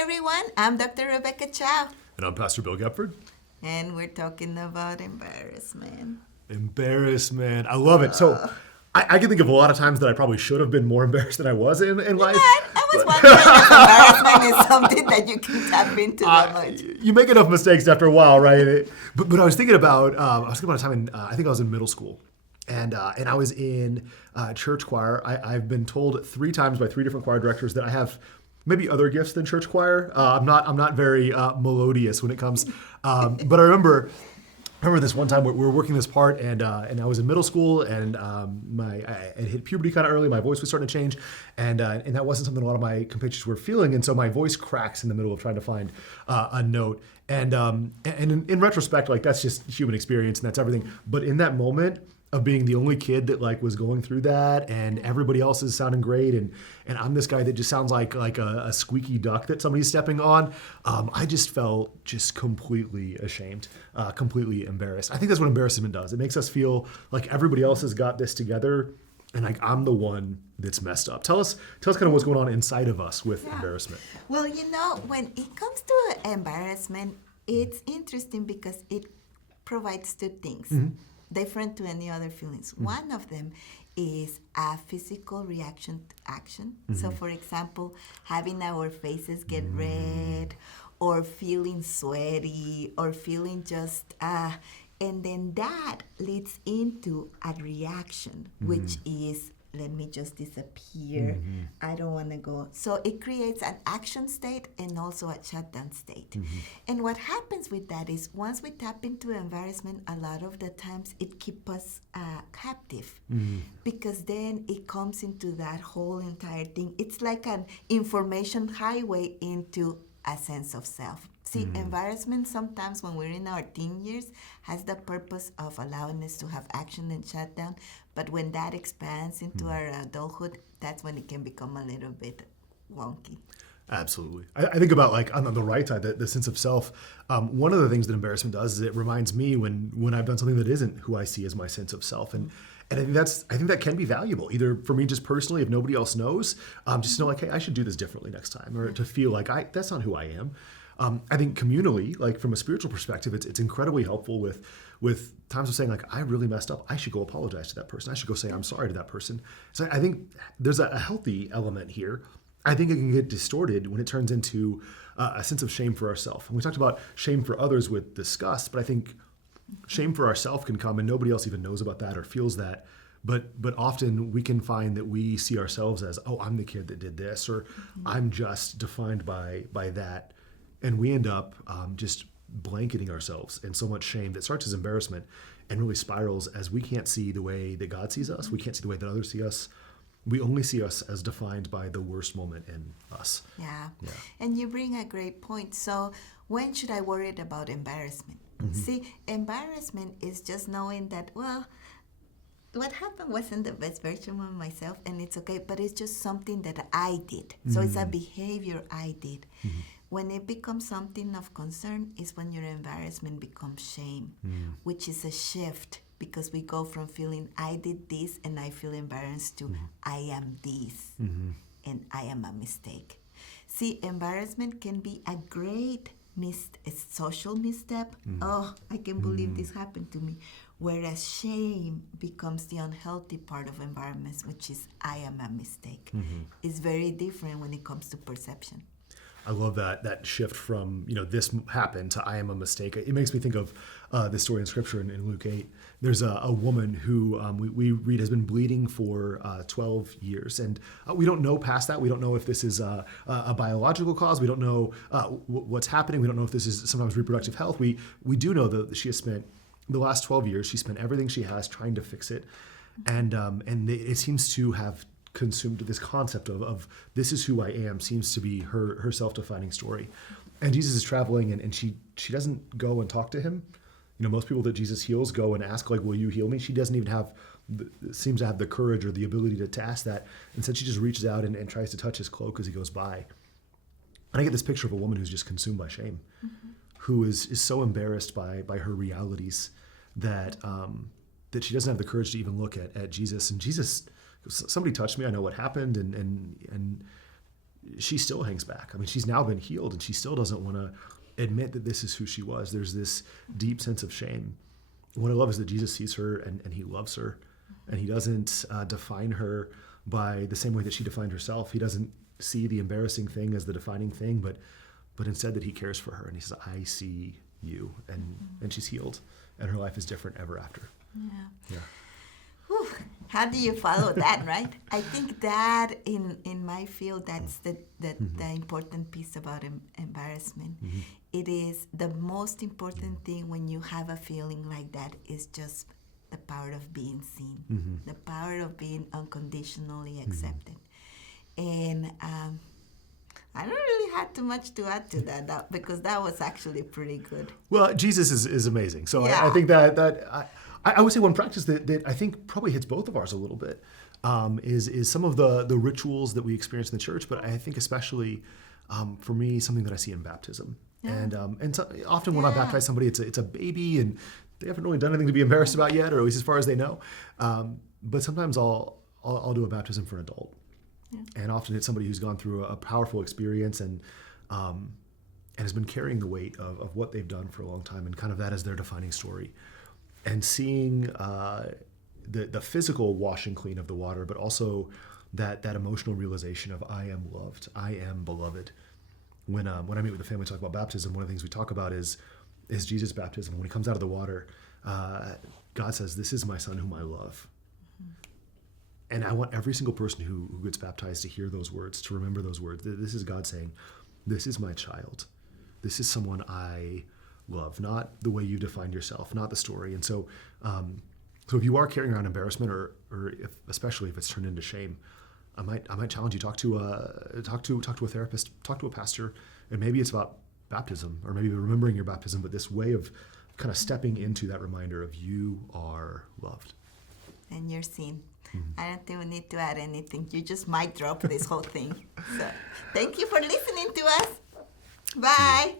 everyone. I'm Dr. Rebecca Chow. And I'm Pastor Bill Gepford. And we're talking about embarrassment. Embarrassment. I love it. So I can think of a lot of times that I probably should have been more embarrassed than I was in life. I was wondering if embarrassment is something that you can tap into that much. You make enough mistakes after a while, right? But I was thinking about a time in, I think I was in middle school. And I was in church choir. I've been told 3 times by 3 different choir directors that I have maybe other gifts than church choir. I'm not very melodious when it comes. But I remember this one time we were working this part, and I was in middle school, and I had hit puberty kind of early. My voice was starting to change, and that wasn't something a lot of my compatriots were feeling, and so my voice cracks in the middle of trying to find a note. And in retrospect, like, that's just human experience, and that's everything. But in that moment of being the only kid that like was going through that, and everybody else is sounding great, and I'm this guy that just sounds like a squeaky duck that somebody's stepping on, I just felt just completely ashamed, completely embarrassed. I think that's what embarrassment does. It makes us feel like everybody else has got this together, and like I'm the one that's messed up. Tell us kind of what's going on inside of us with embarrassment. Well, when it comes to embarrassment, it's interesting because it provides 2 things. Mm-hmm. Different to any other feelings. Mm-hmm. One of them is a physical reaction to action. Mm-hmm. So, for example, having our faces get red, or feeling sweaty, or feeling just, and then that leads into a reaction, which is, let me just disappear. Mm-hmm. I don't want to go. So it creates an action state and also a shutdown state. Mm-hmm. And what happens with that is once we tap into embarrassment, a lot of the times it keeps us captive, because then it comes into that whole entire thing. It's like an information highway into a sense of self. See, embarrassment sometimes when we're in our teen years has the purpose of allowing us to have action and shutdown. But when that expands into our adulthood, that's when it can become a little bit wonky. Absolutely. I think about, like, on the right side, the sense of self. One of the things that embarrassment does is it reminds me when I've done something that isn't who I see as my sense of self. And I think that can be valuable, either for me just personally, if nobody else knows, just to know, like, hey, I should do this differently next time, or to feel like that's not who I am. I think communally, like from a spiritual perspective, it's incredibly helpful with times of saying, like, I really messed up. I should go apologize to that person. I should go say I'm sorry to that person. So I think there's a healthy element here. I think it can get distorted when it turns into a sense of shame for ourselves. And we talked about shame for others with disgust, but I think shame for ourselves can come and nobody else even knows about that or feels that. But often we can find that we see ourselves as, oh, I'm the kid that did this, or I'm just defined by that. And we end up just blanketing ourselves in so much shame that starts as embarrassment and really spirals as we can't see the way that God sees us. We can't see the way that others see us. We only see us as defined by the worst moment in us. Yeah. And you bring a great point. So when should I worry about embarrassment? Mm-hmm. See, embarrassment is just knowing that, well, what happened wasn't the best version of myself, and it's okay, but it's just something that I did. So it's a behavior I did. Mm-hmm. When it becomes something of concern is when your embarrassment becomes shame, which is a shift, because we go from feeling I did this and I feel embarrassed to I am this and I am a mistake. See, embarrassment can be a great social misstep. Oh, I can't believe this happened to me. Whereas shame becomes the unhealthy part of embarrassment, which is I am a mistake. It's very different when it comes to perception. I love that shift from, this happened to I am a mistake. It makes me think of this story in Scripture in Luke 8. There's a woman who we read has been bleeding for 12 years. And we don't know past that. We don't know if this is a biological cause. We don't know what's happening. We don't know if this is sometimes reproductive health. We do know that she has spent the last 12 years, she spent everything she has trying to fix it. And it seems to have consumed this concept of this is who I am seems to be her self-defining story. And Jesus is traveling and she doesn't go and talk to him. Most people that Jesus heals go and ask, like, will you heal me? She doesn't even seems to have the courage or the ability to ask that. Instead, she just reaches out and tries to touch his cloak as he goes by. And I get this picture of a woman who's just consumed by shame, who is so embarrassed by her realities that she doesn't have the courage to even look at Jesus. And Jesus, somebody touched me. I know what happened, and she still hangs back. I mean, she's now been healed, and she still doesn't want to admit that this is who she was. There's this deep sense of shame. What I love is that Jesus sees her, and he loves her, and he doesn't define her by the same way that she defined herself. He doesn't see the embarrassing thing as the defining thing, but instead that he cares for her, and he says, I see you, and she's healed, and her life is different ever after. Yeah. Whew. How do you follow that, right? I think that in my field, that's the important piece about embarrassment. It is the most important thing when you have a feeling like that is just the power of being seen, the power of being unconditionally accepted. And I don't really have too much to add to that because that was actually pretty good. Well, Jesus is amazing. So Yeah. I think that I would say one practice that I think probably hits both of ours a little bit is some of the rituals that we experience in the church, but I think especially for me, something that I see in baptism. Yeah. And so often when I baptize somebody, it's a baby and they haven't really done anything to be embarrassed about yet, or at least as far as they know. But sometimes I'll do a baptism for an adult. Yeah. And often it's somebody who's gone through a powerful experience and has been carrying the weight of what they've done for a long time, and kind of that as their defining story. And seeing the physical washing clean of the water, but also that emotional realization of I am loved, I am beloved. When I meet with the family, talk about baptism, one of the things we talk about is Jesus' baptism. When he comes out of the water, God says, "This is my son whom I love." And I want every single person who gets baptized to hear those words, to remember those words. This is God saying, "This is my child. This is someone I love," not the way you defined yourself, not the story. And so if you are carrying around embarrassment, or especially if it's turned into shame, I might challenge you, talk to a therapist, talk to a pastor, and maybe it's about baptism, or maybe remembering your baptism, but this way of kind of stepping into that reminder of you are loved. And you're seen. I don't think we need to add anything. You just might drop this whole thing. So thank you for listening to us. Bye.